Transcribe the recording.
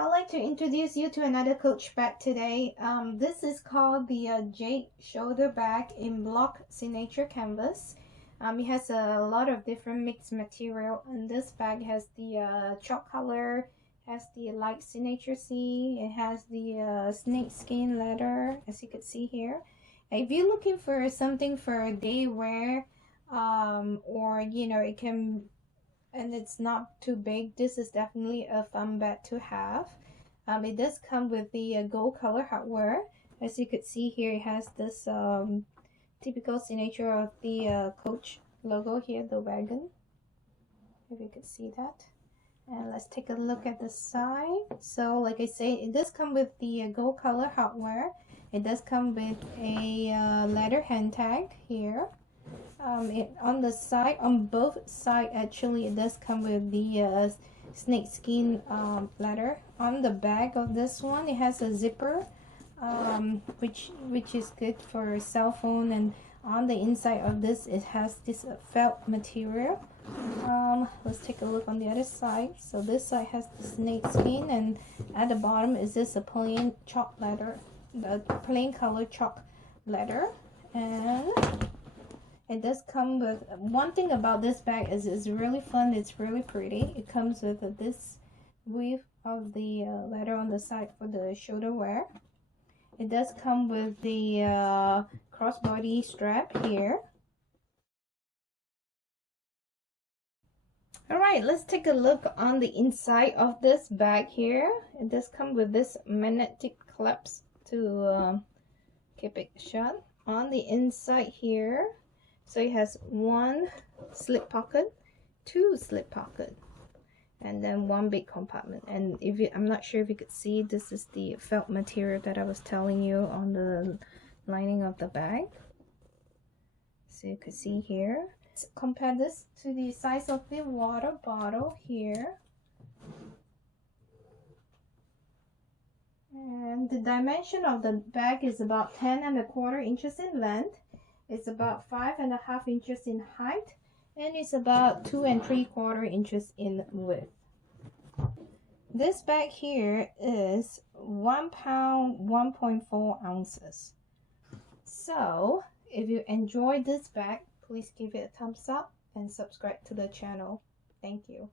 I'd like to introduce you to another Coach bag today. This is called the Jade shoulder bag in block signature canvas. It has a lot of different mixed material, and this bag has the chalk color, has the light signature C, it has the snake skin leather, as you can see here. If you're looking for something for day wear, or it can, and it's not too big, this is definitely a fun bag to have. It does come with the gold color hardware. As you could see here, it has this typical signature of the Coach logo here, the wagon, if you could see that. And let's take a look at the side. So like I say, it does come with the gold color hardware. It does come with a leather hand tag here. On the side, on both sides actually, it does come with the snake skin leather. On the back of this one, it has a zipper, which is good for cell phone. And on the inside of this, it has this felt material. Let's take a look on the other side. So this side has the snake skin, and at the bottom is this a plain chalk leather, the plain color chalk leather. And it does come with, one thing about this bag is it's really fun, it's really pretty. It comes with this weave of the leather on the side for the shoulder wear. It does come with the crossbody strap here. Alright, let's take a look on the inside of this bag here. It does come with this magnetic clips to keep it shut. On the inside here, so it has one slip pocket, two slip pocket, and then one big compartment. And I'm not sure if you could see, this is the felt material that I was telling you on the lining of the bag. So you could see here. Let's compare this to the size of the water bottle here. And the dimension of the bag is about 10¼ inches in length. It's about 5½ inches in height, and it's about 2 3/4 inches in width. This bag here is 1 pound 1.4 ounces. So if you enjoyed this bag, please give it a thumbs up and subscribe to the channel. Thank you.